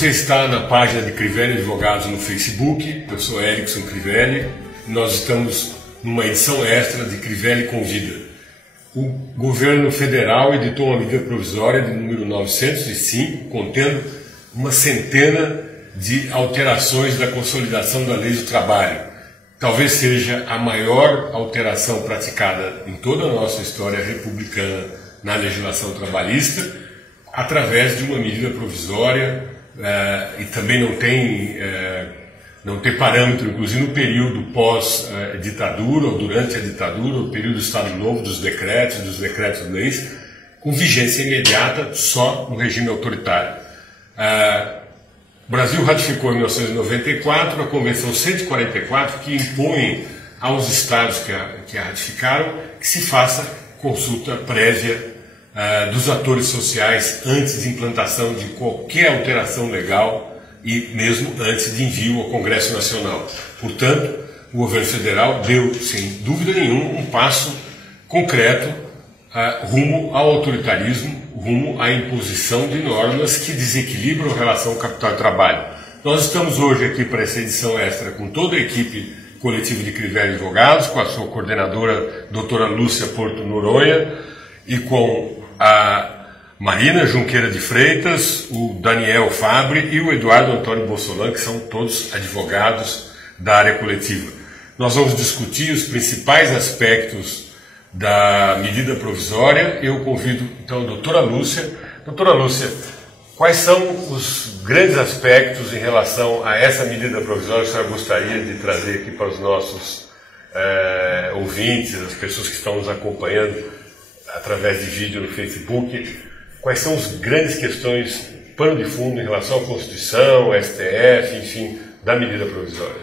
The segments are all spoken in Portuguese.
Você está na página de Crivelli Advogados no Facebook. Eu sou Erickson Crivelli. Nós estamos numa edição extra de Crivelli Convida. O governo federal editou uma medida provisória de número 905, contendo uma centena de alterações da consolidação da lei do trabalho. Talvez seja a maior alteração praticada em toda a nossa história republicana na legislação trabalhista, através de uma medida provisória, e também não tem parâmetro, inclusive no período pós-ditadura ou durante a ditadura, o período do Estado Novo, dos decretos-leis, com vigência imediata só no regime autoritário. O Brasil ratificou em 1994 a Convenção 144, que impõe aos Estados que a ratificaram que se faça consulta prévia dos atores sociais antes de implantação de qualquer alteração legal e mesmo antes de envio ao Congresso Nacional. Portanto, o governo federal deu, sem dúvida nenhuma, um passo concreto rumo ao autoritarismo, rumo à imposição de normas que desequilibram a relação capital e trabalho. Nós estamos hoje aqui para essa edição extra com toda a equipe coletiva de Crivelli Advogados, com a sua coordenadora, doutora Lúcia Porto Noronha, e com a Marina Junqueira de Freitas, o Daniel Fabre e o Eduardo Antônio Bossolan, que são todos advogados da área coletiva. Nós vamos discutir os principais aspectos da medida provisória. Eu convido, então, a doutora Lúcia. Doutora Lúcia, quais são os grandes aspectos em relação a essa medida provisória que a senhora gostaria de trazer aqui para os nossos ouvintes, as pessoas que estão nos acompanhando através de vídeo no Facebook? Quais são as grandes questões, pano de fundo, em relação à Constituição, STF, enfim, da medida provisória?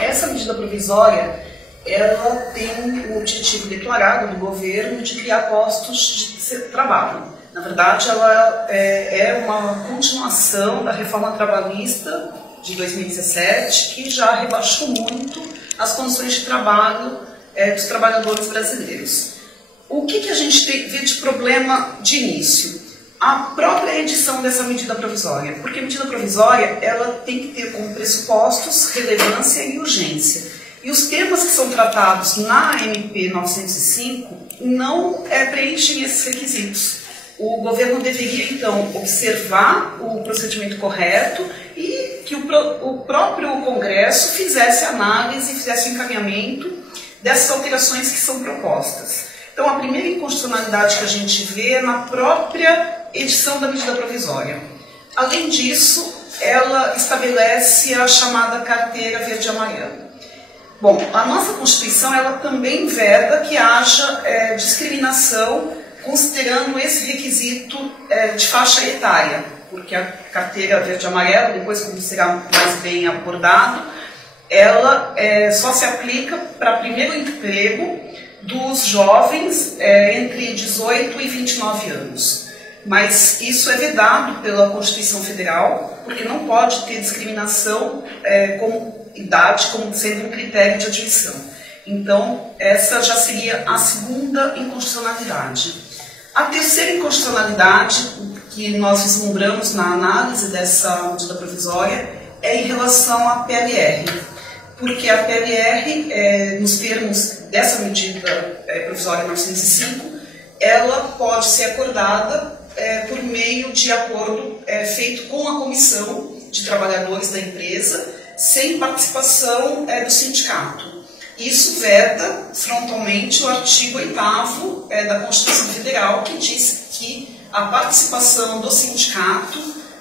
Essa medida provisória, ela tem o objetivo declarado do governo de criar postos de trabalho. Na verdade, ela é uma continuação da reforma trabalhista de 2017, que já rebaixou muito as condições de trabalho dos trabalhadores brasileiros. O que a gente vê de problema de início? A própria edição dessa medida provisória, porque a medida provisória ela tem que ter como pressupostos relevância e urgência. E os temas que são tratados na MP 905 não preenchem esses requisitos. O governo deveria, então, observar o procedimento correto e que o próprio Congresso fizesse análise, fizesse o encaminhamento dessas alterações que são propostas. Então, a primeira inconstitucionalidade que a gente vê é na própria edição da medida provisória. Além disso, ela estabelece a chamada carteira verde e amarela. Bom, a nossa Constituição ela também veda que haja discriminação considerando esse requisito de faixa etária, porque a carteira verde e amarela, depois como será mais bem abordado, ela só se aplica para primeiro emprego dos jovens entre 18 e 29 anos. Mas isso é vedado pela Constituição Federal, porque não pode ter discriminação como idade, como sendo um critério de admissão. Então, essa já seria a segunda inconstitucionalidade. A terceira inconstitucionalidade que nós vislumbramos na análise dessa medida provisória é em relação à PLR. Porque a PLR, nos termos dessa medida provisória 905, ela pode ser acordada por meio de acordo feito com a comissão de trabalhadores da empresa, sem participação do sindicato. Isso veda frontalmente o artigo 8º da Constituição Federal, que diz que a participação do sindicato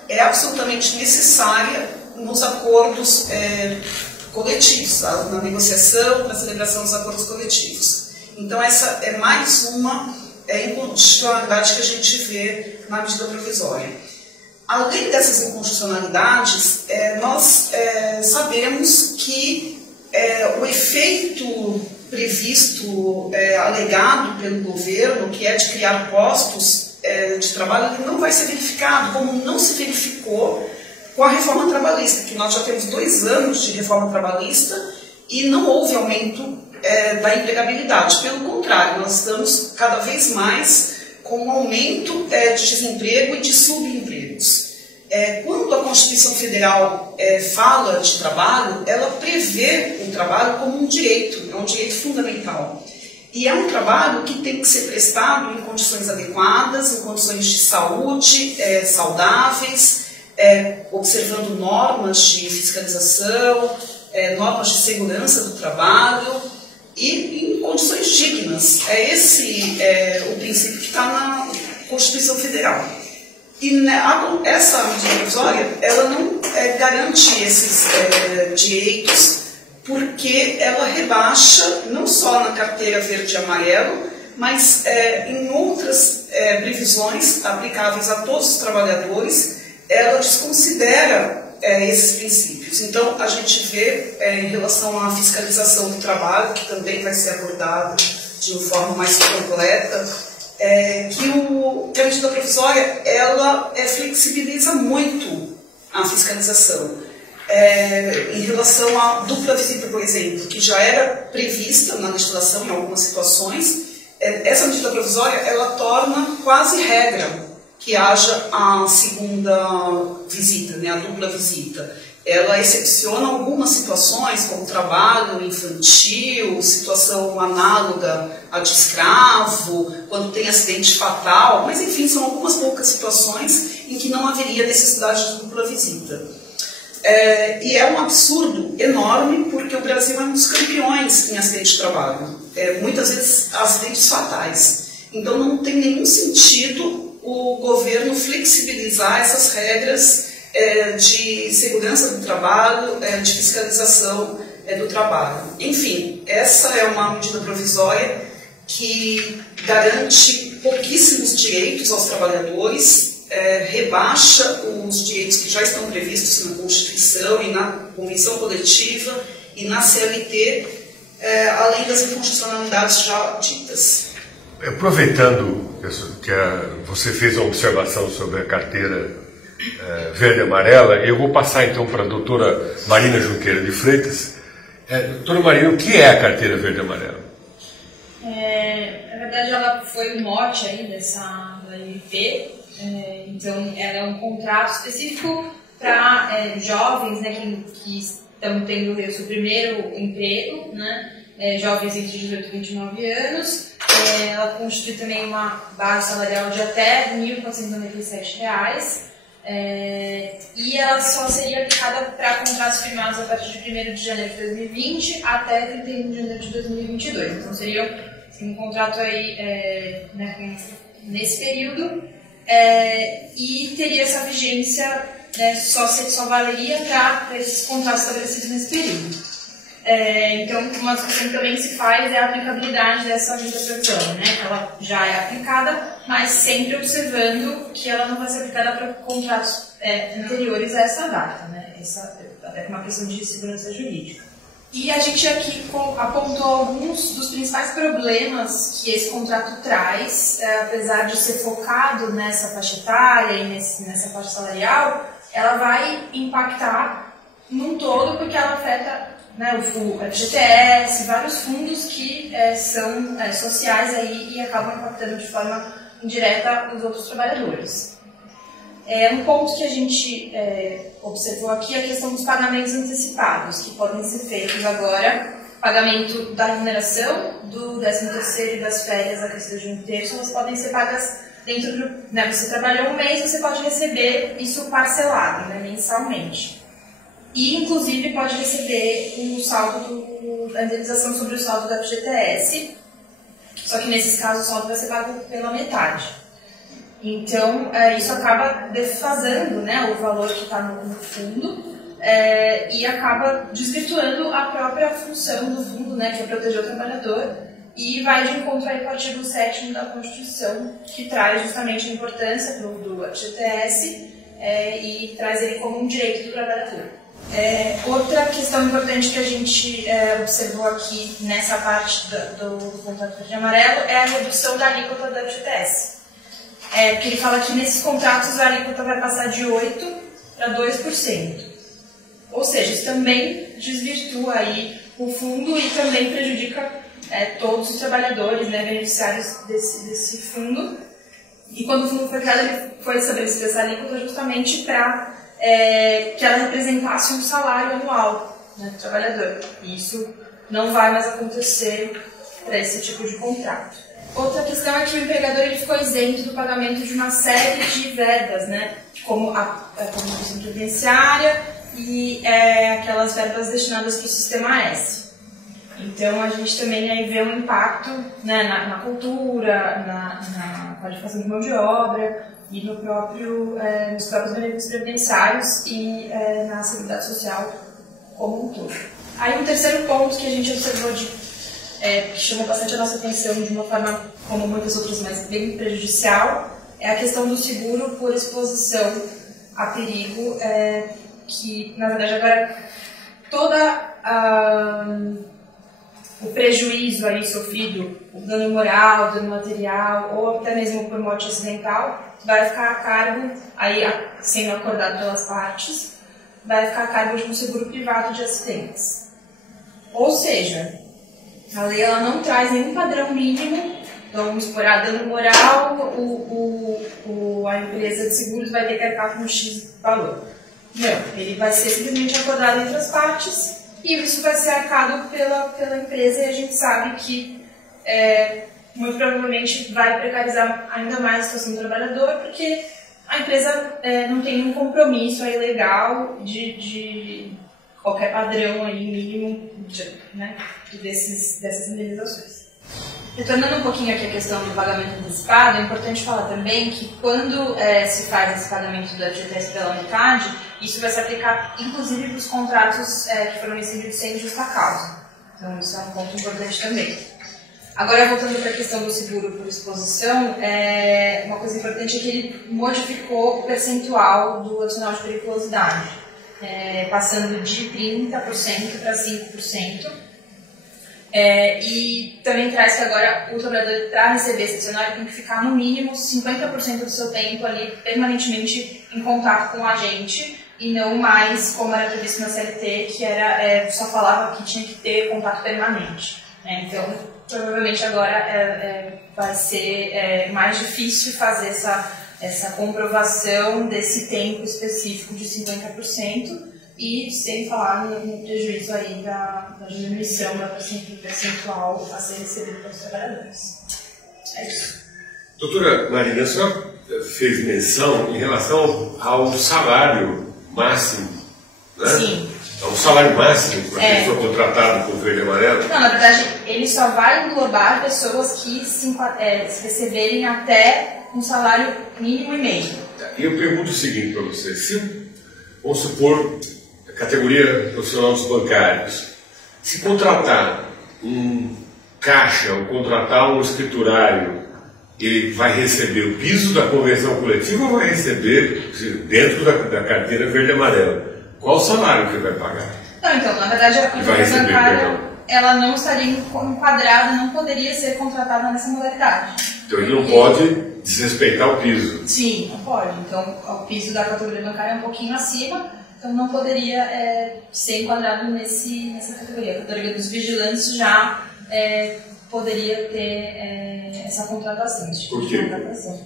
é absolutamente necessária nos acordos coletivos, na negociação, na celebração dos acordos coletivos. Então, essa é mais uma inconstitucionalidade que a gente vê na medida provisória. Além dessas inconstitucionalidades, nós sabemos que o efeito previsto, alegado pelo governo, que é de criar postos de trabalho, ele não vai ser verificado, como não se verificou com a reforma trabalhista, que nós já temos 2 anos de reforma trabalhista e não houve aumento da empregabilidade. Pelo contrário, nós estamos cada vez mais com um aumento de desemprego e de subempregos. Quando a Constituição Federal fala de trabalho, ela prevê o trabalho como um direito, é um direito fundamental. E é um trabalho que tem que ser prestado em condições adequadas, em condições de saúde saudáveis, observando normas de fiscalização, normas de segurança do trabalho e em condições dignas. É esse o princípio que está na Constituição Federal. E essa medida provisória, ela não garante esses direitos, porque ela rebaixa, não só na carteira verde e amarelo, mas em outras previsões aplicáveis a todos os trabalhadores, ela desconsidera esses princípios. Então, a gente vê, em relação à fiscalização do trabalho, que também vai ser abordada de uma forma mais completa, que a medida provisória ela flexibiliza muito a fiscalização. Em relação à dupla visita, por exemplo, que já era prevista na legislação em algumas situações, essa medida provisória ela torna quase regra que haja a segunda visita, né, a dupla visita. Ela excepciona algumas situações, como trabalho infantil, situação análoga a de escravo, quando tem acidente fatal, mas enfim, são algumas poucas situações em que não haveria necessidade de dupla visita. E é um absurdo enorme, porque o Brasil é um dos campeões em acidente de trabalho, muitas vezes acidentes fatais. Então não tem nenhum sentido o governo flexibilizar essas regras de segurança do trabalho, de fiscalização do trabalho. Enfim, essa é uma medida provisória que garante pouquíssimos direitos aos trabalhadores, rebaixa os direitos que já estão previstos na Constituição e na Convenção Coletiva e na CLT, além das inconstitucionalidades já ditas. Aproveitando que você fez uma observação sobre a carteira verde e amarela, eu vou passar então para a doutora Marina Junqueira de Freitas. Doutora Marina, o que é a carteira verde e amarela? Na verdade, ela foi o mote aí da MP, então ela é um contrato específico para jovens, né, que estão tendo o seu primeiro emprego, né, jovens entre 18 e 29 anos. Ela constitui também uma base salarial de até R$ 1.497. E ela só seria aplicada para contratos firmados a partir de 1º de janeiro de 2020 até 31 de janeiro de 2022. Então seria um contrato aí, né, nesse período, e teria essa vigência, só valeria para esses contratos estabelecidos nesse período. Então, uma discussão que também se faz é a aplicabilidade dessa medida provisória, né? Ela já é aplicada, mas sempre observando que ela não vai ser aplicada para contratos anteriores a essa data, né? Até por uma questão de segurança jurídica. E a gente aqui apontou alguns dos principais problemas que esse contrato traz, apesar de ser focado nessa faixa etária e nessa faixa salarial, ela vai impactar num todo, porque ela afeta, né, o FGTS, vários fundos que são sociais aí e acabam impactando de forma indireta os outros trabalhadores. Um ponto que a gente observou aqui é a questão dos pagamentos antecipados, que podem ser feitos agora, pagamento da remuneração, do 13º e das férias acrescidas de 1/3, elas podem ser pagas dentro do... Né, você trabalhou um mês, você pode receber isso parcelado, né, mensalmente. E, inclusive, pode receber um saldo da indenização sobre o saldo da FGTS, só que nesses casos o saldo vai ser pago pela metade. Então, isso acaba defasando, né, o valor que está no fundo e acaba desvirtuando a própria função do fundo, né, que é proteger o trabalhador, e vai de encontro aí com o artigo 7º da Constituição, que traz justamente a importância do FGTS e traz ele como um direito do trabalhador. Outra questão importante que a gente observou aqui nessa parte do contrato verde e amarelo é a redução da alíquota da FGTS. Porque ele fala que nesses contratos a alíquota vai passar de 8% para 2%. Ou seja, isso também desvirtua aí o fundo e também prejudica todos os trabalhadores, né, beneficiários desse fundo. E quando o fundo foi criado, ele foi estabelecido essa alíquota justamente para que ela representasse um salário anual, né, do trabalhador. E isso não vai mais acontecer para esse tipo de contrato. Outra questão é que o empregador ele ficou isento do pagamento de uma série de verbas, né, como a contribuição previdenciária e aquelas verbas destinadas para o Sistema S. Então a gente também aí vê um impacto, né, na cultura, na qualificação de mão de obra e nos próprios benefícios previdenciários e na seguridade social como um todo. Aí um terceiro ponto que a gente observou que chamou bastante a nossa atenção de uma forma, como muitas outras, mas bem prejudicial, é a questão do seguro por exposição a perigo, que na verdade agora o prejuízo aí sofrido, o dano moral, o dano material ou até mesmo por morte acidental, vai ficar a cargo, aí sendo acordado pelas partes, vai ficar a cargo de um seguro privado de acidentes. Ou seja, a lei ela não traz nenhum padrão mínimo, então vamos supor, dano moral, a empresa de seguros vai ter que arcar com um X valor. Não, ele vai ser simplesmente acordado entre as partes e isso vai ser arcado pela empresa e a gente sabe que muito provavelmente vai precarizar ainda mais a situação do trabalhador porque a empresa não tem um compromisso aí legal de qualquer padrão aí mínimo dessas indenizações. Retornando um pouquinho aqui à questão do pagamento antecipado, é importante falar também que quando se faz esse pagamento do FGTS pela metade, isso vai se aplicar inclusive para os contratos que foram rescindidos sem justa causa. Então isso é um ponto importante também. Agora, voltando para a questão do seguro por exposição, uma coisa importante é que ele modificou o percentual do adicional de periculosidade, passando de 30% para 5%. E também traz que agora o trabalhador, para receber esse adicional, tem que ficar no mínimo 50% do seu tempo ali permanentemente em contato com o agente e não mais como era previsto na CLT, que era só falava que tinha que ter contato permanente. Então, provavelmente agora vai ser mais difícil fazer essa comprovação desse tempo específico de 50%. E sem falar no prejuízo aí da diminuição da percentual a ser recebido pelos trabalhadores. É isso. Doutora Marina, a senhora fez menção em relação ao salário máximo, né? Sim. É um salário máximo para quem for contratado com verde e amarelo? Não, na verdade, ele só vai englobar pessoas que se receberem até um salário mínimo e meio. E eu pergunto o seguinte para você, vamos supor categoria profissional dos bancários, se contratar um caixa ou contratar um escriturário, ele vai receber o piso da convenção coletiva ou vai receber dentro da carteira verde e amarela? Qual o salário que ele vai pagar? Não, então, na verdade, a contribuição bancária ela não estaria enquadrada, não poderia ser contratada nessa modalidade. Então ele não pode desrespeitar o piso? Sim, não pode. Então, o piso da categoria bancária é um pouquinho acima, então não poderia ser enquadrado nessa categoria. A categoria dos vigilantes já poderia ter essa contratação. Por quê?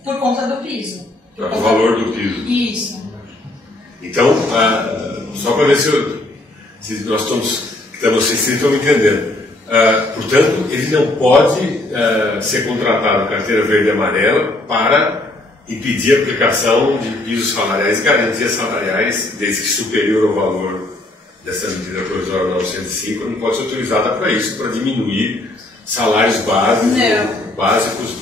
Por conta do piso. O valor do piso. Isso. Então, só para ver se nós vocês estão me entendendo. Portanto, ele não pode ser contratado carteira verde e amarela para impedir a aplicação de pisos salariais e garantias salariais, desde que superior ao valor dessa medida provisória 905, não pode ser utilizada para isso, para diminuir salários básicos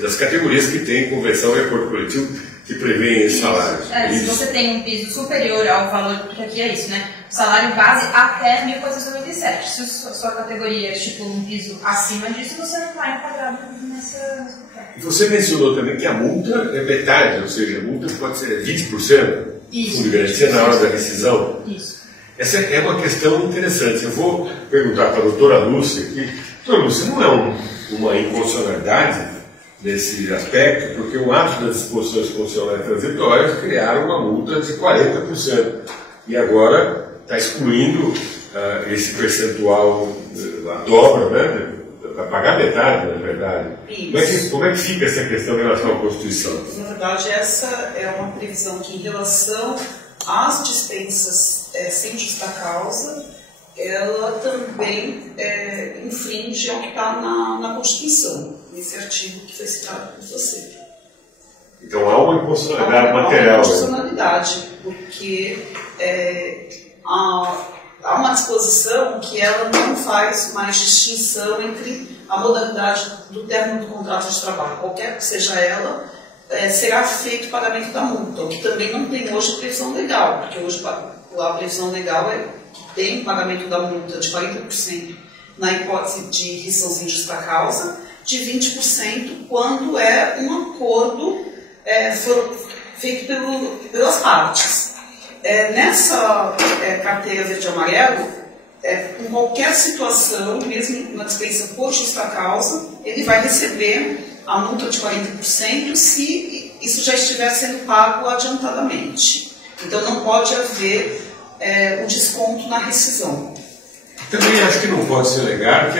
das categorias que têm convenção e acordo coletivo que prevêem esses salários. Se você tem um piso superior ao valor, porque aqui é isso, né? O salário base até 1.497. Se a sua categoria estipula um piso acima disso, você não está enquadrado nessa. E você mencionou também que a multa é metade, ou seja, a multa pode ser 20%. Isso. Fundo de garantia na hora da rescisão. Isso. Essa é uma questão interessante. Eu vou perguntar para a doutora Lúcia aqui. Doutora Lúcia, não é uma inconstitucionalidade nesse aspecto, porque o ato das disposições constitucionais transitórias criaram uma multa de 40%. E agora está excluindo esse percentual, a dobra, né? Vai pagar metade, na verdade. Como é que fica essa questão em relação à Constituição? Na verdade, essa é uma previsão que, em relação às dispensas sem justa causa, ela também infringe ao que está na Constituição, nesse artigo que foi citado por você. Então há uma inconstitucionalidade material. Há uma inconstitucionalidade, porque há uma disposição que ela não faz mais distinção entre a modalidade do término do contrato de trabalho, qualquer que seja ela, será feito o pagamento da multa, o que também não tem hoje previsão legal, porque hoje a previsão legal é que tem pagamento da multa de 40% na hipótese de rescisão sem justa causa, de 20% quando é um acordo feito pelas partes. Nessa carteira verde e amarelo, em qualquer situação, mesmo na dispensa por justa causa, ele vai receber a multa de 40% se isso já estiver sendo pago adiantadamente. Então não pode haver um desconto na rescisão. Também acho que não pode se alegar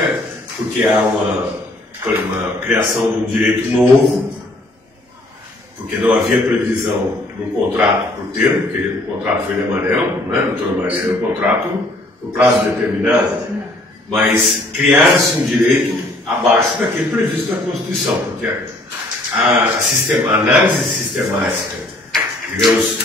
porque há uma criação de um direito novo, porque não havia previsão no contrato por termo, porque o contrato verde e amarelo, né, doutora Maria, o contrato no prazo determinado, mas criar-se um direito abaixo daquele previsto na Constituição, porque a análise sistemática, digamos,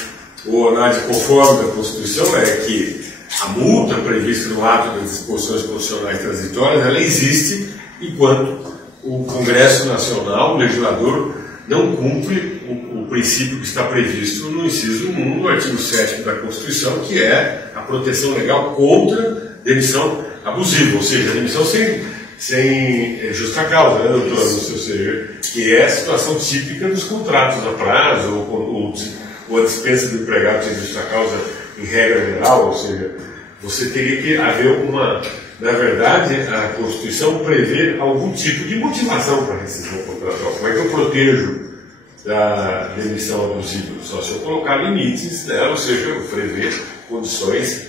ou análise conforme da Constituição é que a multa prevista no ato das disposições constitucionais transitórias, ela existe enquanto o Congresso Nacional, o legislador, não cumpre o princípio que está previsto no inciso 1 do artigo 7º da Constituição, que é a proteção legal contra demissão abusiva, ou seja, a demissão sem justa causa, né, doutor? Ou seja, que é a situação típica dos contratos a prazo ou a dispensa do empregado sem justa causa em regra geral, ou seja, você teria que haver na verdade, a Constituição prevê algum tipo de motivação para a rescisão contratual. Como é que eu protejo da demissão abusiva? Só se eu colocar limites nela, ou seja, eu prever condições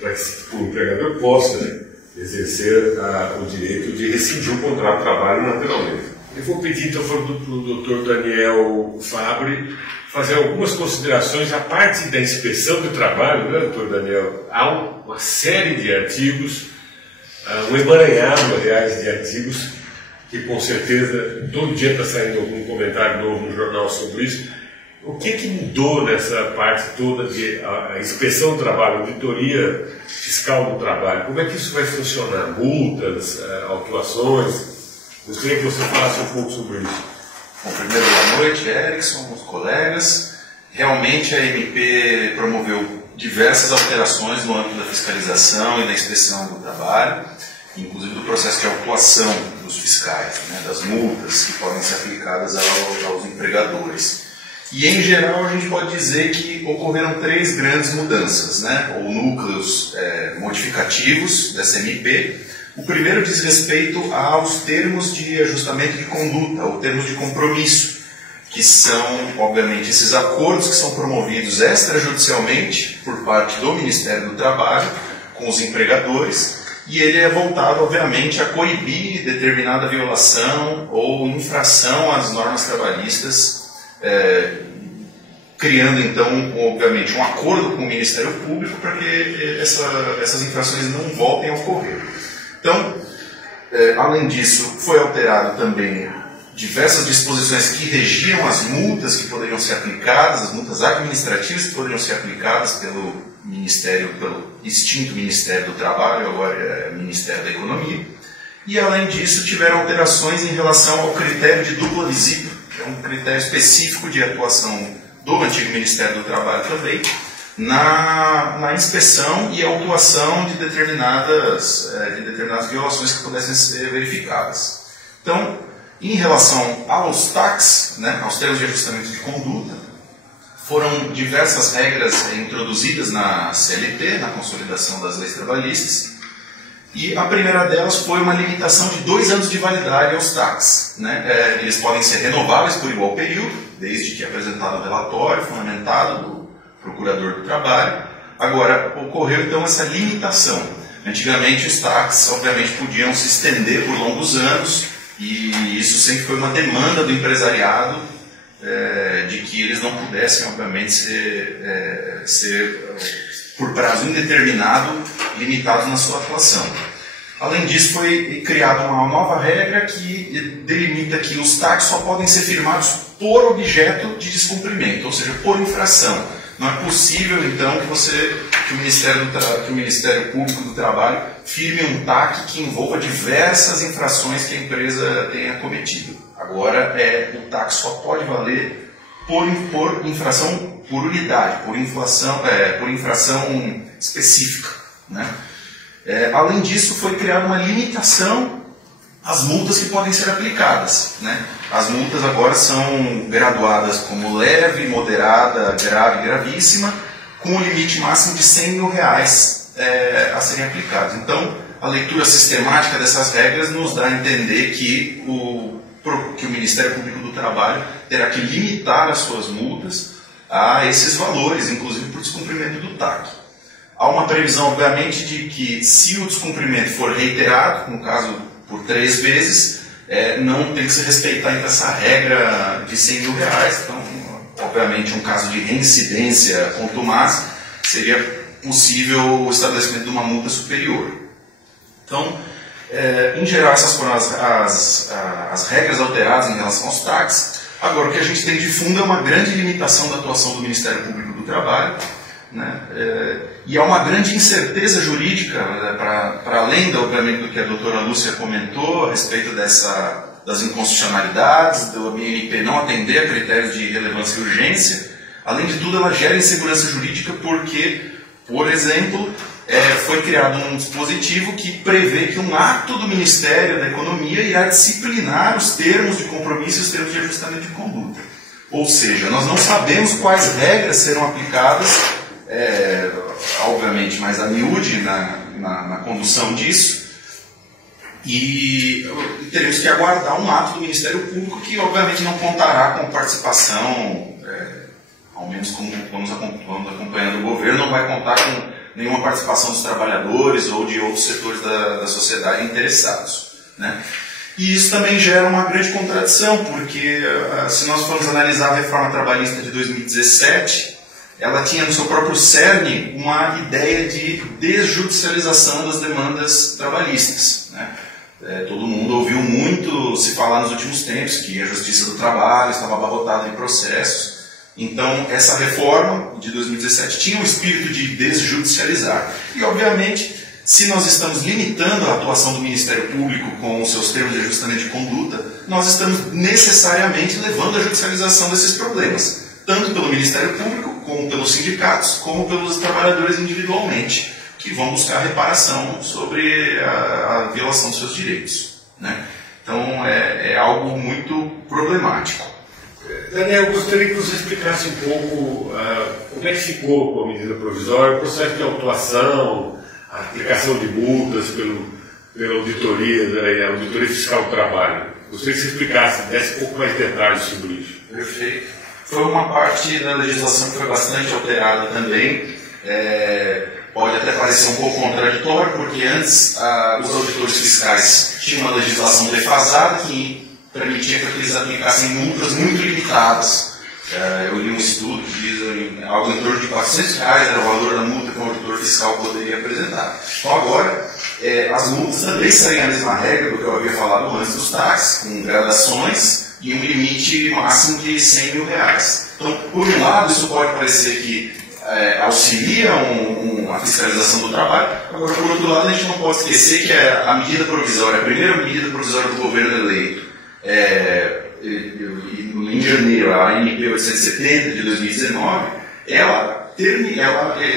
para que o empregador possa exercer o direito de rescindir o contrato de trabalho naturalmente. Eu vou pedir então para o Dr. Daniel Fabbri fazer algumas considerações à parte da inspeção do trabalho, né, Dr. Daniel? Há uma série de artigos, um emaranhado, aliás, de artigos que com certeza todo dia está saindo algum comentário novo no jornal sobre isso. O que mudou nessa parte toda de a inspeção do trabalho, auditoria fiscal do trabalho? Como é que isso vai funcionar? Multas, autuações? Gostaria que você falasse um pouco sobre isso. Bom, primeiro, boa noite, Erickson, os colegas. Realmente a MP promoveu diversas alterações no âmbito da fiscalização e da inspeção do trabalho, inclusive do processo de autuação dos fiscais, né, das multas que podem ser aplicadas aos empregadores. E, em geral, a gente pode dizer que ocorreram 3 grandes mudanças, né, ou núcleos modificativos dessa MP. O primeiro diz respeito aos termos de ajustamento de conduta, ou termos de compromisso, que são, obviamente, esses acordos que são promovidos extrajudicialmente por parte do Ministério do Trabalho com os empregadores, e ele é voltado, obviamente, a coibir determinada violação ou infração às normas trabalhistas, criando, então, obviamente, um acordo com o Ministério Público para que essas infrações não voltem a ocorrer. Então, além disso, foi alterado também diversas disposições que regiam as multas que poderiam ser aplicadas, as multas administrativas que poderiam ser aplicadas pelo extinto Ministério do Trabalho, agora é Ministério da Economia. E, além disso, tiveram alterações em relação ao critério de dupla visita, que é um critério específico de atuação do antigo Ministério do Trabalho também, na inspeção e autuação de determinadas violações que pudessem ser verificadas. Então, em relação aos TACs, né, aos termos de ajustamento de conduta, foram diversas regras introduzidas na CLT, na consolidação das leis trabalhistas, e a primeira delas foi uma limitação de 2 anos de validade aos TACs. Né? Eles podem ser renováveis por igual período, desde que apresentado o relatório fundamentado do Procurador do Trabalho. Agora, ocorreu então essa limitação. Antigamente os TACs, obviamente, podiam se estender por longos anos, e isso sempre foi uma demanda do empresariado, de que eles não pudessem, obviamente, ser por prazo indeterminado, limitados na sua atuação. Além disso, foi criada uma nova regra que delimita que os TACs só podem ser firmados por objeto de descumprimento, ou seja, por infração. Não é possível, então, que o Ministério Público do Trabalho firme um TAC que envolva diversas infrações que a empresa tenha cometido. Agora, o TAC só pode valer por infração por unidade, por infração específica, né? Além disso, foi criada uma limitação às multas que podem ser aplicadas, né? As multas agora são graduadas como leve, moderada, grave e gravíssima, com um limite máximo de R$100 mil a serem aplicados. Então, a leitura sistemática dessas regras nos dá a entender que o Ministério Público do Trabalho terá que limitar as suas multas a esses valores, inclusive por descumprimento do TAC. Há uma previsão, obviamente, de que se o descumprimento for reiterado, no caso por 3 vezes, não tem que se respeitar então, essa regra de R$100 mil. Então, obviamente, um caso de reincidência contumaz, seria possível o estabelecimento de uma multa superior. Então, em geral, essas foram as regras alteradas em relação aos TACs. Agora, o que a gente tem de fundo é uma grande limitação da atuação do Ministério Público do Trabalho, né? E há uma grande incerteza jurídica, né, para além, obviamente, do que a doutora Lúcia comentou a respeito das inconstitucionalidades, do ABNP não atender a critérios de relevância e urgência. Além de tudo, ela gera insegurança jurídica porque, por exemplo, foi criado um dispositivo que prevê que um ato do Ministério da Economia irá disciplinar os termos de compromisso e os termos de ajustamento de conduta. Ou seja, nós não sabemos quais regras serão aplicadas, obviamente, mais a miúde na condução disso, e teremos que aguardar um ato do Ministério Público que, obviamente, não contará com participação, ao menos como vamos acompanhando o governo, não vai contar com nenhuma participação dos trabalhadores ou de outros setores da sociedade interessados, né? E isso também gera uma grande contradição, porque se nós formos analisar a reforma trabalhista de 2017, ela tinha no seu próprio cerne uma ideia de desjudicialização das demandas trabalhistas, né? Todo mundo ouviu muito se falar nos últimos tempos que a Justiça do Trabalho estava abarrotada em processos. Então, essa reforma de 2017 tinha um espírito de desjudicializar. E, obviamente, se nós estamos limitando a atuação do Ministério Público com os seus termos de ajustamento de conduta, nós estamos necessariamente levando à judicialização desses problemas, tanto pelo Ministério Público, como pelos sindicatos, como pelos trabalhadores individualmente, que vão buscar reparação sobre a violação dos seus direitos, né? Então, é algo muito problemático. Daniel, eu gostaria que você explicasse um pouco como é que ficou com a medida provisória, o processo de autuação, a aplicação de multas pela auditoria, da Auditoria Fiscal do Trabalho. Gostaria que você explicasse, desse um pouco mais de detalhes sobre isso. Perfeito. Foi uma parte da legislação que foi bastante alterada também. Pode até parecer um pouco contraditório, porque antes os auditores fiscais tinham uma legislação defasada que permitia que eles aplicassem multas muito limitadas. Eu li um estudo que diz algo em torno de R$400 era o valor da multa que um auditor fiscal poderia apresentar. Então agora, as multas também seguem a mesma regra do que eu havia falado antes dos TACs, com gradações e um limite máximo de R$100 mil. Então, por um lado, isso pode parecer que auxilia a fiscalização do trabalho. Agora, por outro lado, a gente não pode esquecer que a medida provisória, a primeira medida provisória do governo eleito, em janeiro, a ANP 870 de 2019, ela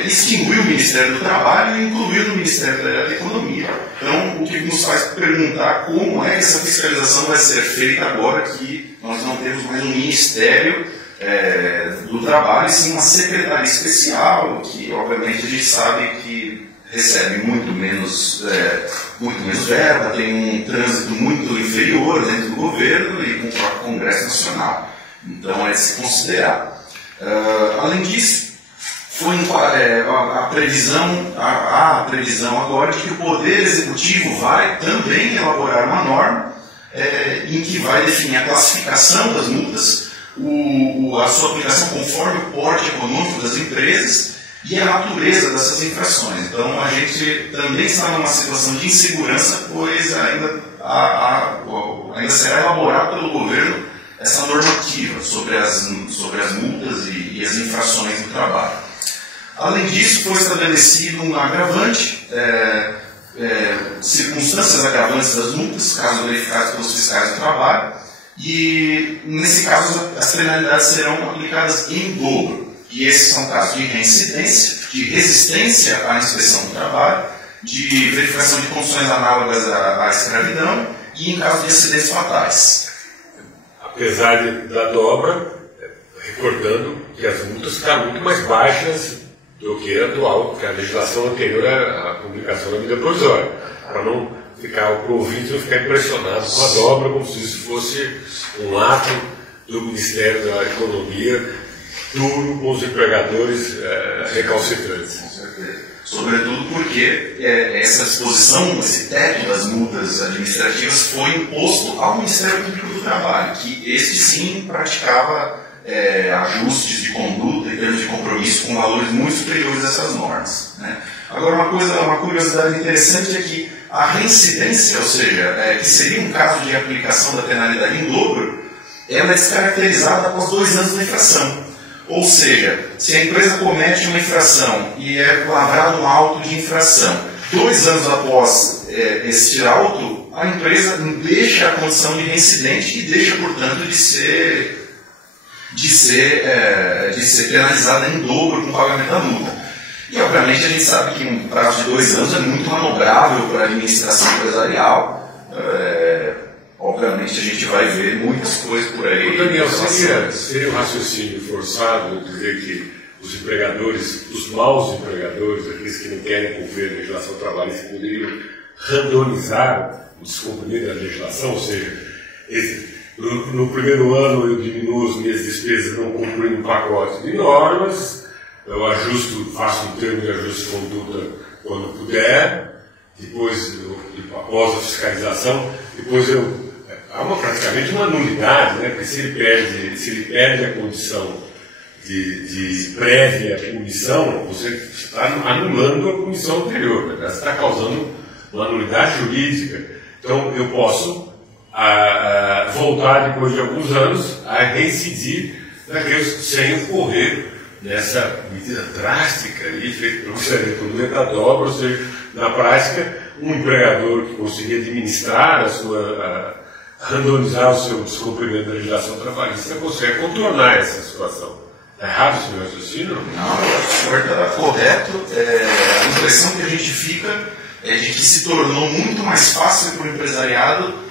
extinguiu o Ministério do Trabalho e incluiu no Ministério da Economia. Então, o que nos faz perguntar como é que essa fiscalização vai ser feita agora que nós não temos mais um Ministério do Trabalho, e sim uma secretaria especial, que obviamente a gente sabe que recebe muito menos verba, tem um trânsito muito inferior dentro do governo e com o próprio Congresso Nacional. Então é de se considerar. Além disso, a previsão agora de que o Poder Executivo vai também elaborar uma norma em que vai definir a classificação das multas, a sua aplicação conforme o porte econômico das empresas e a natureza dessas infrações. Então a gente também está numa situação de insegurança, pois ainda será elaborado pelo governo essa normativa sobre as multas e as infrações do trabalho. Além disso, foi estabelecido um agravante, circunstâncias agravantes das multas, caso verificadas pelos fiscais do trabalho, e nesse caso as penalidades serão aplicadas em dobro. E esses são casos de reincidência, de resistência à inspeção do trabalho, de verificação de condições análogas à escravidão e em caso de acidentes fatais. Apesar da dobra, recordando que as multas ficaram muito mais baixas do que a atual, que a legislação anterior à publicação da medida provisória, para não ficar o ouvinte não ficar impressionado com a dobra, como se isso fosse um ato do Ministério da Economia duro com os empregadores recalcitrantes. Sobretudo porque essa disposição, esse teto das multas administrativas foi imposto ao Ministério Público do Trabalho, que este sim praticava ajustes de conduta em termos de compromisso com valores muito superiores a essas normas, né? Agora, uma curiosidade interessante é que a reincidência, ou seja, que seria um caso de aplicação da penalidade em dobro, ela é descaracterizada após 2 anos da infração. Ou seja, se a empresa comete uma infração e é lavrado um auto de infração, 2 anos após este auto, a empresa deixa a condição de reincidente e deixa, portanto, de ser penalizada em dobro com o pagamento da multa. E, obviamente, a gente sabe que um prazo de 2 anos é muito manobrável para a administração empresarial. Obviamente, a gente vai ver muitas coisas por aí. Daniel, seria um raciocínio forçado dizer que os empregadores, os maus empregadores, aqueles que não querem cumprir a legislação trabalhista, poderiam randomizar o descumprimento da legislação? Ou seja, no primeiro ano eu diminuo as minhas despesas não cumprindo um pacote de normas, eu faço um termo de ajuste de conduta quando puder, depois, após a fiscalização, depois há praticamente uma nulidade, né? Porque se ele perde a condição de prévia punição, você está anulando a punição anterior, né? Você está causando uma nulidade jurídica. Então eu posso voltar depois de alguns anos a reincidir sem ocorrer nessa medida drástica aí, feita pelo Ministério da Economia da dobra, ou seja, na prática, um empregador que conseguir administrar randomizar o seu descumprimento da legislação trabalhista consegue contornar essa situação. Está errado esse meu raciocínio? Não, o senhor está correto. A impressão que a gente fica é de que se tornou muito mais fácil para o empresariado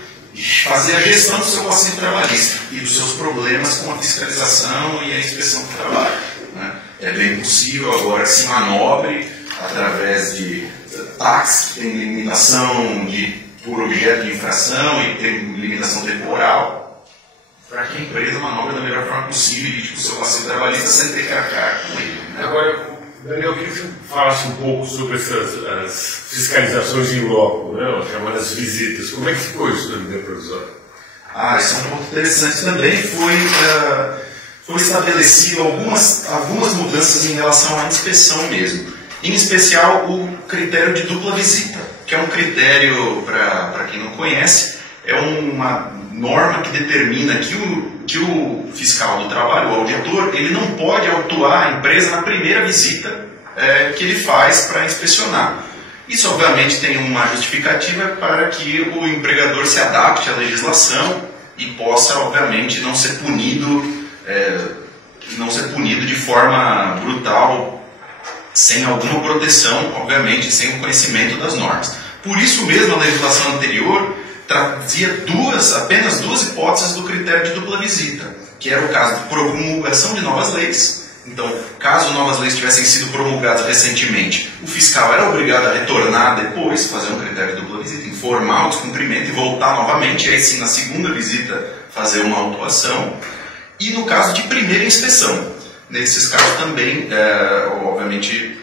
fazer a gestão do seu passivo trabalhista e dos seus problemas com a fiscalização e a inspeção do trabalho, né? É bem possível agora que se manobre através de taxas que tem limitação por objeto de infração e tem limitação temporal, para que a empresa manobra da melhor forma possível e o seu passivo trabalhista sem ter que arcar com ele, né? Agora, Daniel, eu queria que você falasse um pouco sobre as fiscalizações em loco, né, as chamadas visitas. Como é que ficou isso na medida provisória? Isso é um ponto interessante também. Foi estabelecido algumas mudanças em relação à inspeção mesmo. Em especial, o critério de dupla visita, que é um critério, para quem não conhece, é uma norma que determina que o fiscal do trabalho, o auditor, ele não pode autuar a empresa na primeira visita que ele faz para inspecionar. Isso, obviamente, tem uma justificativa para que o empregador se adapte à legislação e possa, obviamente, não ser punido de forma brutal, sem alguma proteção, obviamente, sem o conhecimento das normas. Por isso mesmo, a legislação anterior trazia apenas duas hipóteses do critério de dupla visita, que era o caso de promulgação de novas leis. Então, caso novas leis tivessem sido promulgadas recentemente, o fiscal era obrigado a retornar depois, fazer um critério de dupla visita, informar o descumprimento e voltar novamente, e aí sim, na segunda visita, fazer uma autuação. E no caso de primeira inspeção, nesses casos também, obviamente,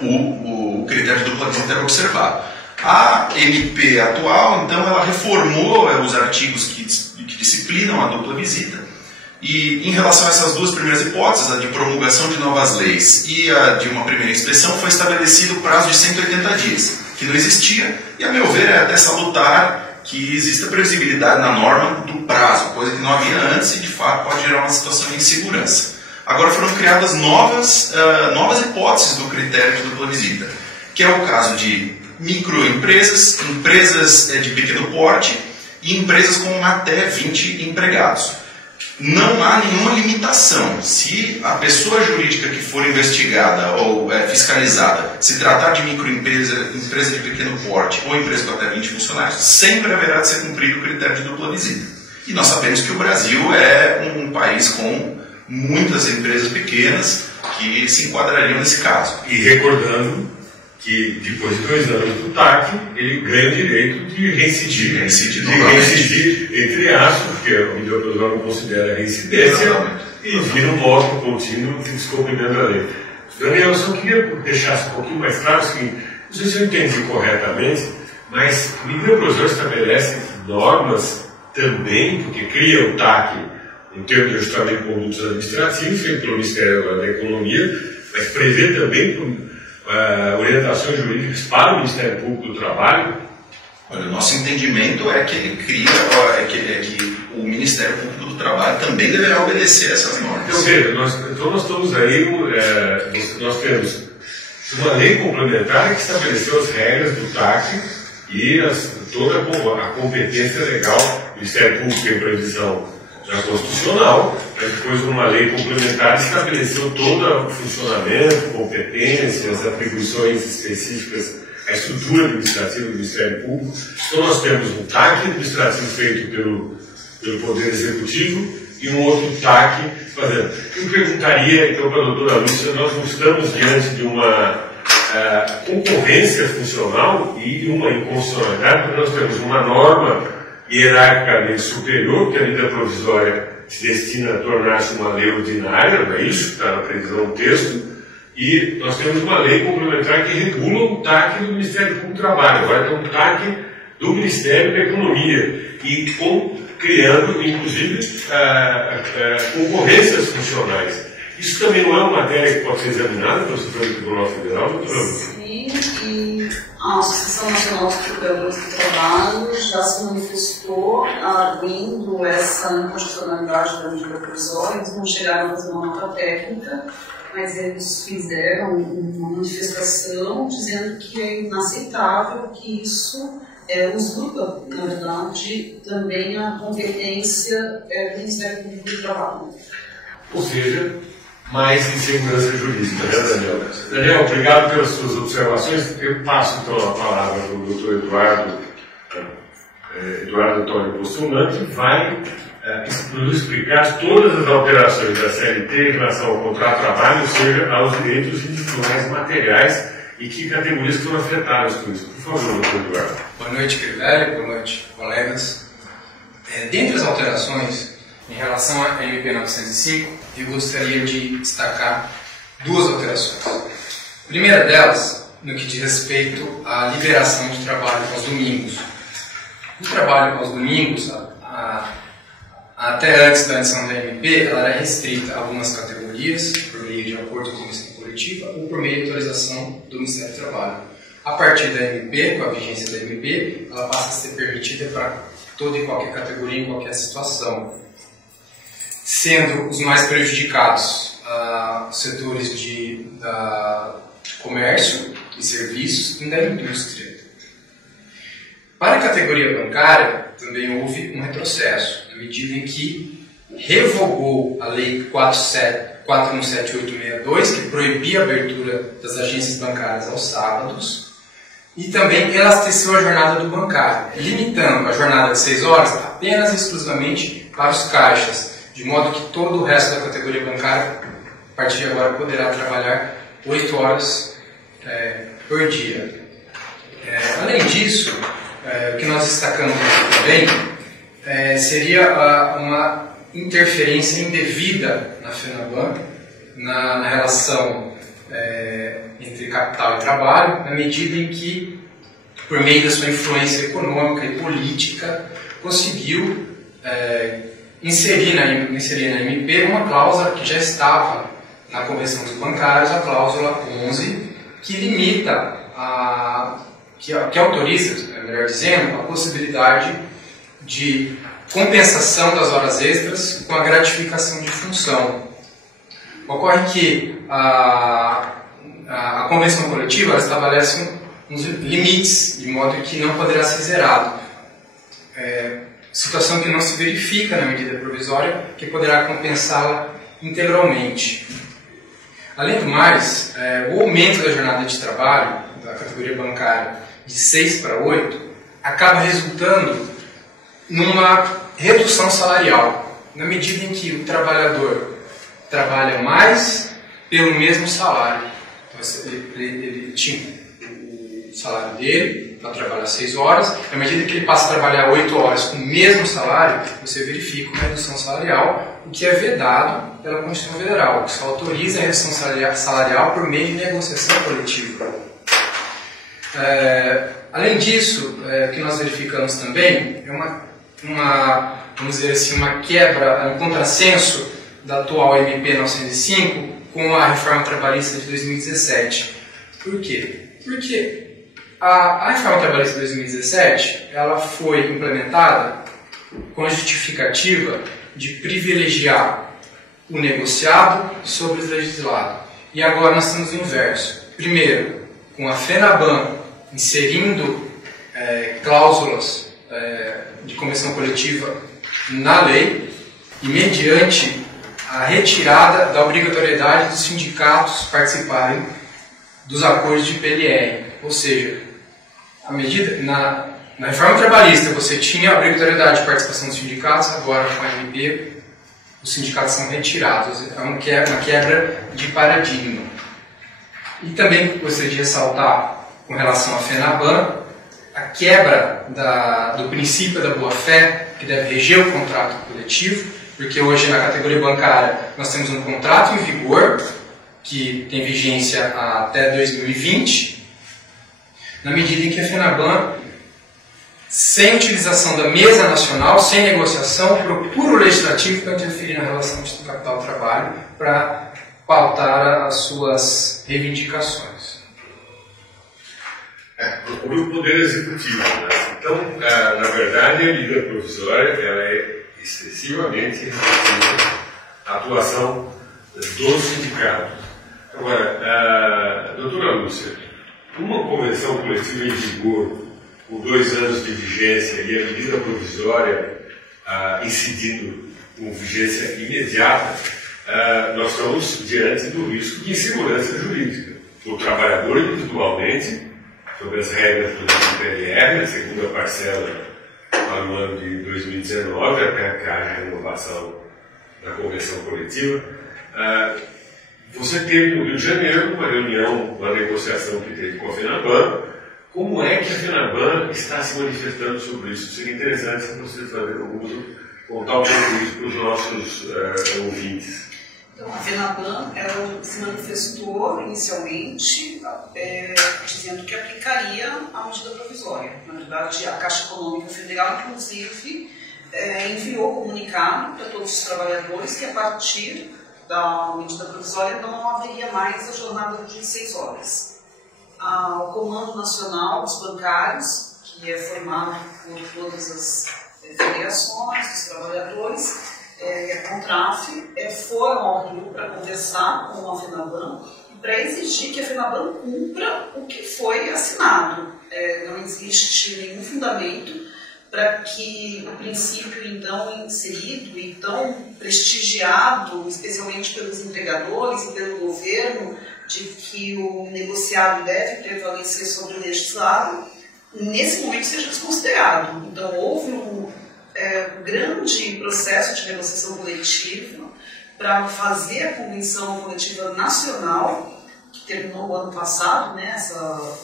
o critério de dupla visita era observado. A MP atual, então, ela reformou os artigos que disciplinam a dupla visita. E em relação a essas duas primeiras hipóteses, a de promulgação de novas leis e a de uma primeira inspeção, foi estabelecido o prazo de 180 dias, que não existia, e a meu ver é até salutar que exista previsibilidade na norma do prazo, coisa que não havia antes e de fato pode gerar uma situação de insegurança. Agora foram criadas novas hipóteses do critério de dupla visita, que é o caso de microempresas, empresas de pequeno porte e empresas com até 20 empregados. Não há nenhuma limitação. Se a pessoa jurídica que for investigada ou fiscalizada se tratar de microempresa, empresa de pequeno porte ou empresa com até 20 funcionários, sempre haverá de ser cumprido o critério de dupla visita. E nós sabemos que o Brasil é um país com muitas empresas pequenas que se enquadrariam nesse caso. E recordando que depois de 2 anos do TAC, ele ganha o direito de reincidir, entre aspas, porque o medida provisória não considera reincidência, e vira um bloco contínuo de descumprimento da lei. Daniel, eu só queria deixar um pouquinho mais claro o seguinte, não sei se eu entendi corretamente, mas a medida provisória estabelece normas também, porque cria o TAC em termos de ajustamento de condutos administrativos, feito pelo Ministério da Economia, mas prevê também orientações jurídicas para o Ministério Público do Trabalho. Olha, o nosso entendimento é que ele cria, que o Ministério Público do Trabalho também deverá obedecer essas normas. Então, veja, nós estamos aí, nós temos uma lei complementar que estabeleceu as regras do TAC e toda a competência legal. O Ministério Público tem previsão já constitucional, mas depois uma lei complementar estabeleceu todo o funcionamento, competências, atribuições específicas, a estrutura administrativa do Ministério Público. Então nós temos um TAC administrativo feito pelo Poder Executivo e um outro TAC fazendo. Eu perguntaria então para a doutora Lúcia, nós não estamos diante de uma concorrência funcional e uma inconstitucionalidade, porque nós temos uma norma hierarquicamente superior, que a medida provisória se destina a tornar-se uma lei ordinária, não é isso? Está na previsão do texto, e nós temos uma lei complementar que regula o TAC do Ministério Público do Trabalho, agora tem um TAC do Ministério da Economia, e criando, inclusive, concorrências funcionais. Isso também não é uma matéria que pode ser examinada pelo Supremo Tribunal Federal, doutora? Sim, e a Associação Nacional dos Procuradores do Trabalho já se manifestou arguindo essa inconstitucionalidade da medida provisória. Eles não chegaram a fazer uma nota técnica, mas eles fizeram uma manifestação dizendo que é inaceitável, que isso usurpa, na verdade, também a competência do Ministério Público do Trabalho. Ou seja, mais insegurança jurídica, né, Daniel? Daniel, obrigado pelas suas observações. Eu passo então a palavra para o doutor Eduardo Antônio Postulante, que vai nos explicar todas as alterações da CLT em relação ao contrato de trabalho, ou seja, aos direitos individuais materiais e que categorias foram afetadas com isso. Por favor, doutor Eduardo. Boa noite, Crivelli. Boa noite, colegas. Dentre as alterações, em relação à MP 905, eu gostaria de destacar 2 alterações. A primeira delas, no que diz respeito à liberação de trabalho aos domingos. O trabalho aos domingos, até antes da edição da MP, ela era restrita a algumas categorias, por meio de acordo com a comissão coletiva ou por meio de autorização do Ministério do Trabalho. A partir da MP, com a vigência da MP, ela passa a ser permitida para toda e qualquer categoria, em qualquer situação, sendo os mais prejudicados os setores de comércio e serviços e da indústria. Para a categoria bancária, também houve um retrocesso, na medida em que revogou a Lei 417862, que proibia a abertura das agências bancárias aos sábados, e também elasteceu a jornada do bancário, limitando a jornada de 6 horas apenas e exclusivamente para os caixas, de modo que todo o resto da categoria bancária, a partir de agora, poderá trabalhar 8 horas por dia. Além disso, o que nós destacamos também seria uma interferência indevida na FENABAN na relação entre capital e trabalho, na medida em que, por meio da sua influência econômica e política, conseguiu inserir na MP uma cláusula que já estava na Convenção dos Bancários, a cláusula 11, que limita, que autoriza, melhor dizendo, a possibilidade de compensação das horas extras com a gratificação de função. Ocorre que a Convenção Coletiva ela estabelece uns limites, de modo que não poderá ser zerado. Situação que não se verifica na medida provisória, que poderá compensá-la integralmente. Além do mais, o aumento da jornada de trabalho da categoria bancária de 6 para 8 acaba resultando numa redução salarial, na medida em que o trabalhador trabalha mais pelo mesmo salário. Então, ele tinha o salário dele para trabalhar 6 horas, à medida que ele passa a trabalhar 8 horas com o mesmo salário, você verifica uma redução salarial, o que é vedado pela Constituição Federal, que só autoriza a redução salarial por meio de negociação coletiva. Além disso, o que nós verificamos também é vamos dizer assim, uma quebra, um contrassenso da atual MP 905 com a reforma trabalhista de 2017. Por quê? Porque a reforma trabalhista de 2017 ela foi implementada com a justificativa de privilegiar o negociado sobre o legislado. E agora nós temos o inverso. Primeiro, com a FENABAN inserindo cláusulas de convenção coletiva na lei e mediante a retirada da obrigatoriedade dos sindicatos participarem dos acordos de PLR. Ou seja, na reforma trabalhista você tinha a obrigatoriedade de participação dos sindicatos, agora com a MP os sindicatos são retirados. É uma quebra de paradigma. E também gostaria de ressaltar, com relação à FENABAN, a quebra do princípio da boa-fé, que deve reger o contrato coletivo, porque hoje na categoria bancária nós temos um contrato em vigor, que tem vigência até 2020, na medida em que a FENABAN, sem utilização da mesa nacional, sem negociação, procura o legislativo para interferir na relação de capital-trabalho para pautar as suas reivindicações. O Poder Executivo. Né? Então, na verdade, a medida provisória ela é excessivamente restritiva à atuação dos sindicatos. Agora, doutora Lúcia, uma convenção coletiva em vigor, com 2 anos de vigência e a medida provisória incidindo com vigência imediata, nós estamos diante do risco de insegurança jurídica. O trabalhador individualmente, sobre as regras do PLR, a segunda parcela para o ano de 2019, até que haja a renovação da convenção coletiva. Você teve no Rio de Janeiro uma reunião, uma negociação que teve com a FENABAN. Como é que a FENABAN está se manifestando sobre isso? Seria interessante se você fazer contar um pouco isso para os nossos ouvintes. Então, a FENABAN ela se manifestou inicialmente dizendo que aplicaria a medida provisória. Na verdade, a Caixa Econômica Federal, inclusive, enviou comunicado para todos os trabalhadores que a partir da medida provisória não haveria mais a jornada de 6 horas. O Comando Nacional dos Bancários, que é formado por todas as federações dos trabalhadores, a CONTRAF, foram ao Rio para conversar com a FENABAN e para exigir que a FENABAN cumpra o que foi assinado. Não existe nenhum fundamento para que o princípio então inserido e tão prestigiado, especialmente pelos empregadores e pelo governo, de que o negociado deve prevalecer sobre o legislado, nesse momento seja desconsiderado. Então houve um grande processo de negociação coletiva para fazer a Convenção Coletiva Nacional, que terminou o ano passado, né, essa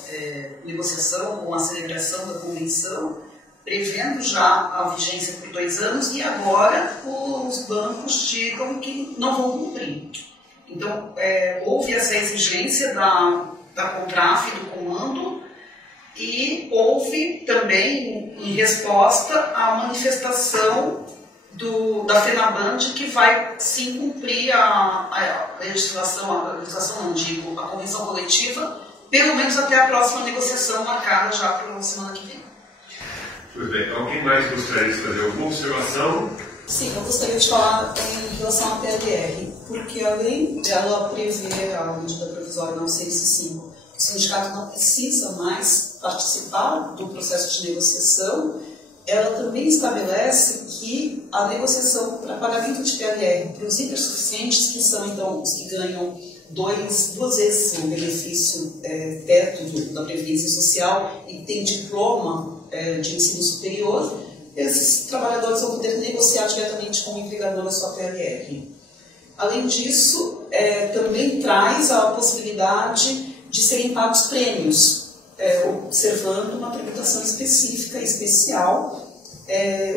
negociação com a celebração da Convenção, prevendo já a vigência por 2 anos, e agora os bancos digam que não vão cumprir. Então, houve essa exigência da CONTRAF, do comando, e houve também, em resposta, a manifestação da FENABAN que vai sim cumprir a convenção coletiva, pelo menos até a próxima negociação marcada já para a semana que vem. Tudo bem. Alguém mais gostaria de fazer alguma observação? Sim, eu gostaria de falar em relação à PLR, porque além dela prever a medida provisória 905, o sindicato não precisa mais participar do processo de negociação, ela também estabelece que a negociação para pagamento de PLR para os hipersuficientes, que são então os que ganham duas vezes o benefício teto da Previdência Social e tem diploma de ensino superior, esses trabalhadores vão poder negociar diretamente com o empregador a sua PLR. Além disso, também traz a possibilidade de serem pagos prêmios, observando uma tributação específica e especial,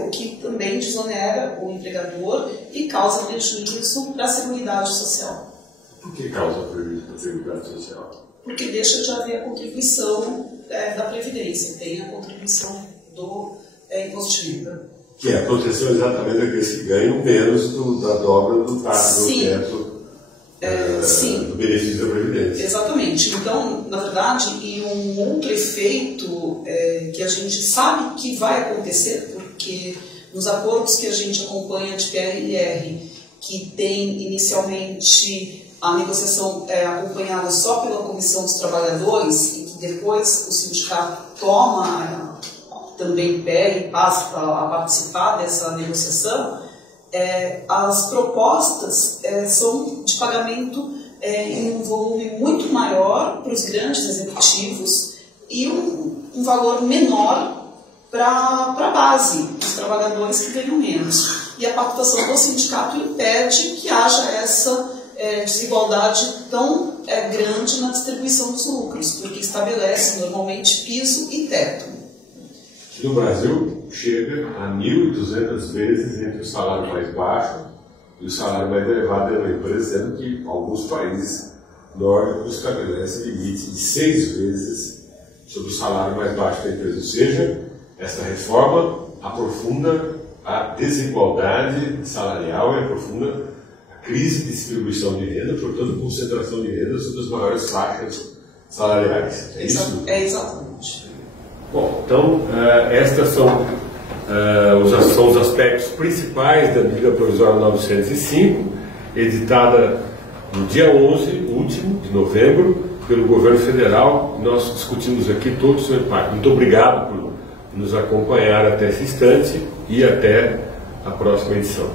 o que também desonera o empregador e causa prejuízo para a Seguridade Social. Por que causa prejuízo para a Seguridade Social? Porque deixa de haver a contribuição da Previdência, tem a contribuição do imposto de renda. Que é a proteção exatamente daqueles que ganham menos da dobra do teto do benefício da Previdência. Exatamente. Então, na verdade, e um outro efeito que a gente sabe que vai acontecer, porque nos acordos que a gente acompanha de PLR, que tem inicialmente a negociação acompanhada só pela Comissão dos Trabalhadores e que depois o sindicato toma também pega e passa a participar dessa negociação, as propostas são de pagamento em um volume muito maior para os grandes executivos e um valor menor para a base, dos trabalhadores que ganham menos. E a pactuação do sindicato impede que haja essa desigualdade tão grande na distribuição dos lucros, porque estabelece normalmente piso e teto. No Brasil, chega a 1.200 vezes entre o salário mais baixo e o salário mais elevado da empresa, sendo que alguns países nórdicos estabelecem limite de 6 vezes sobre o salário mais baixo da empresa. Ou seja, essa reforma aprofunda a desigualdade salarial e aprofunda a crise de distribuição de renda, portanto, concentração de renda sobre as maiores faixas salariais. É isso? Exatamente. Bom, então, estes são os aspectos principais da medida provisória 905, editada no dia 11, último, de novembro, pelo governo federal. Nós discutimos aqui todo o seu impacto. Muito obrigado por nos acompanhar até esse instante e até a próxima edição.